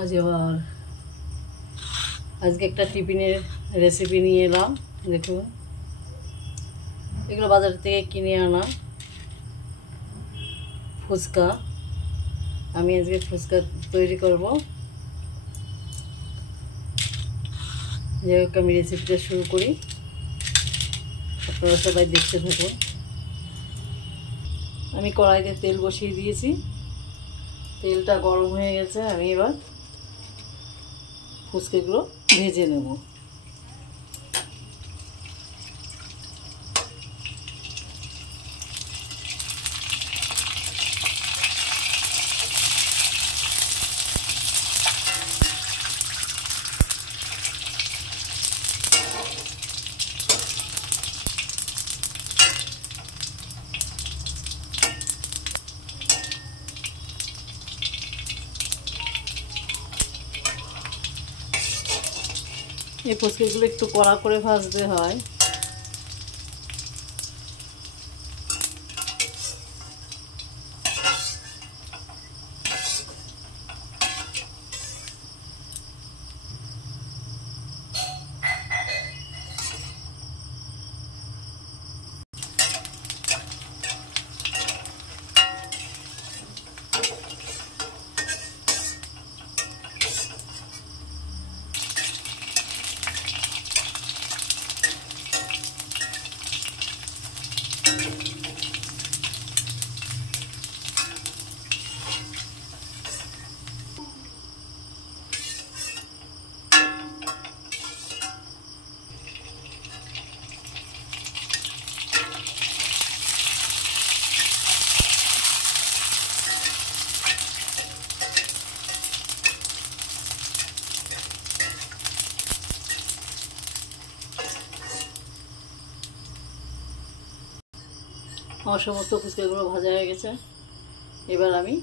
আজ আবার আজকে একটা টিফিনের রেসিপি নিয়ে এলাম। দেখুন, এগুলো বাজার থেকে কিনে আনা ফুচকা। আমি আজকে ফুচকা তৈরি করব। যাই হোক, আমি রেসিপিটা শুরু করি, আপনারা সবাই দেখতে থাকুন। আমি কড়াইতে তেল বসিয়ে দিয়েছি, তেলটা গরম হয়ে গেছে। আমি এবার ফুচকাগুলো ভেজে নেব। এই ফুচকাগুলো একটু কড়া করে ভাজতে হয়। আমার সমস্ত ফুচকাগুলো ভাজা হয়ে গেছে। এবার আমি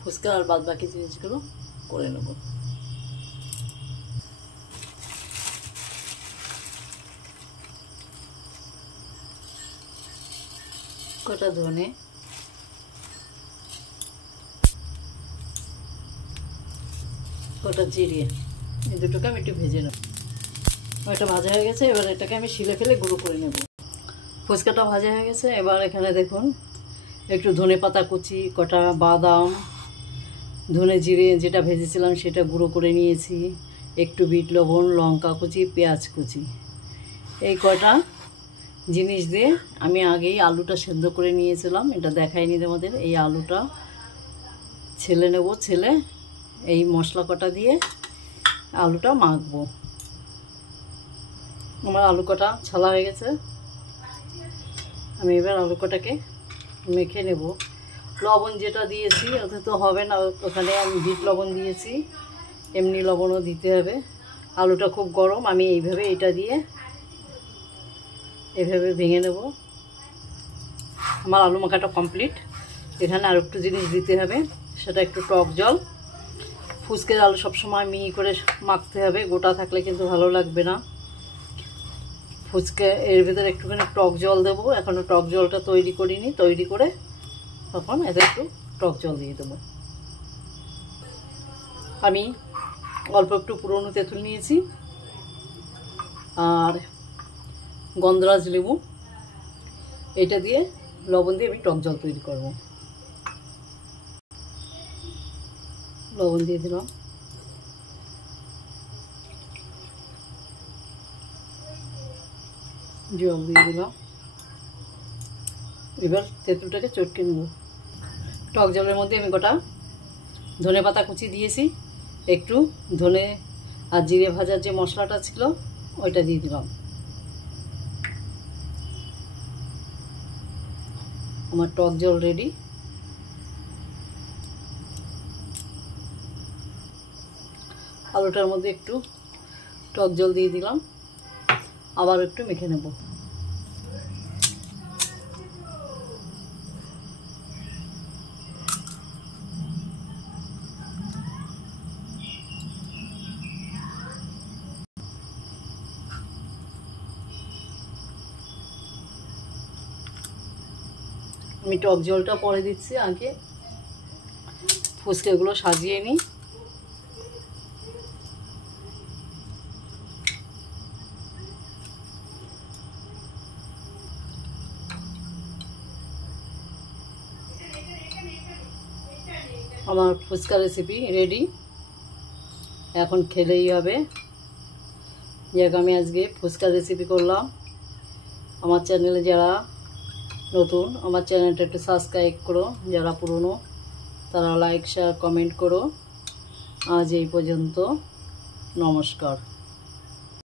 ফুচকা আর বাদ বাকি জিনিসগুলো করে নেব। কটা ধনে, কটা জিরে, এই দুটোকে আমি একটু ভেজে নেব। এটা ভাজা হয়ে গেছে। এবার এটাকে আমি শিলে ফেলে গুঁড়ো করে নেব। ফুচকাটা ভাজা হয়ে গেছে। এবার এখানে দেখুন, একটু ধনে পাতা কুচি, কটা বাদাম, ধনে জিরে যেটা ভেজেছিলাম সেটা গুঁড়ো করে নিয়েছি, একটু বিট লবণ, লঙ্কা কুচি, পেঁয়াজ কুচি, এই কটা জিনিস দিয়ে আমি আগেই আলুটা সেদ্ধ করে নিয়েছিলাম। এটা দেখাইনি তোমাদের। এই আলুটা ছেলে নেব, ছেলে এই মশলা কটা দিয়ে আলুটা মাখবো। আমার আলু কটা ছালা হয়ে গেছে। আমি এবার আলু কটাকে মেখে নেব। লবণ যেটা দিয়েছি ওতে তো হবে না, ওখানে আমি বিট লবণ দিয়েছি, এমনি লবণও দিতে হবে। আলুটা খুব গরম। আমি এইভাবে এটা দিয়ে এভাবে ভেঙে নেব। আমার আলু মাখাটা কমপ্লিট। এখানে আর একটু জিনিস দিতে হবে, সেটা একটু টক জল। ফুচকের আলু সবসময় মিহি করে মাখতে হবে, গোটা থাকলে কিন্তু ভালো লাগবে না। ফুচকা এর ভিতরে একটুখানি টক জল দেবো। এখনও টক জলটা তৈরি করিনি, তৈরি করে তখন এতে একটু টক জল দিয়ে দেবো। আমি অল্প একটু পুরনো তেঁতুল নিয়েছি আর গন্ধরাজ লেবু, এটা দিয়ে লবণ দিয়ে আমি টক জল তৈরি করব। লবণ দিয়ে দিলাম, জল দিয়ে দিলাম। এবার তেঁতুলটাকে চটকে নেব। টক জলের মধ্যে আমি গোটা ধনে পাতা কুচি দিয়েছি, একটু ধনে আর জিরে ভাজার যে মশলাটা ছিল ওইটা দিয়ে দিলাম। আমার টক জল রেডি। আলুটার মধ্যে একটু টক জল দিয়ে দিলাম, আবার একটু মেখে নেব। আমি টক জলটা পরে দিচ্ছি, আগে ফুচকাগুলো সাজিয়ে নিই। আমার ফুচকা রেসিপি রেডি, এখন খেলেই হবে। যাক, আমি আজকে ফুচকা রেসিপি করলাম। আমার চ্যানেলে যারা নতুন, আমার চ্যানেলটা একটু সাবস্ক্রাইব করো, যারা পুরনো তারা লাইক শেয়ার কমেন্ট করো। আজ এই পর্যন্ত, নমস্কার।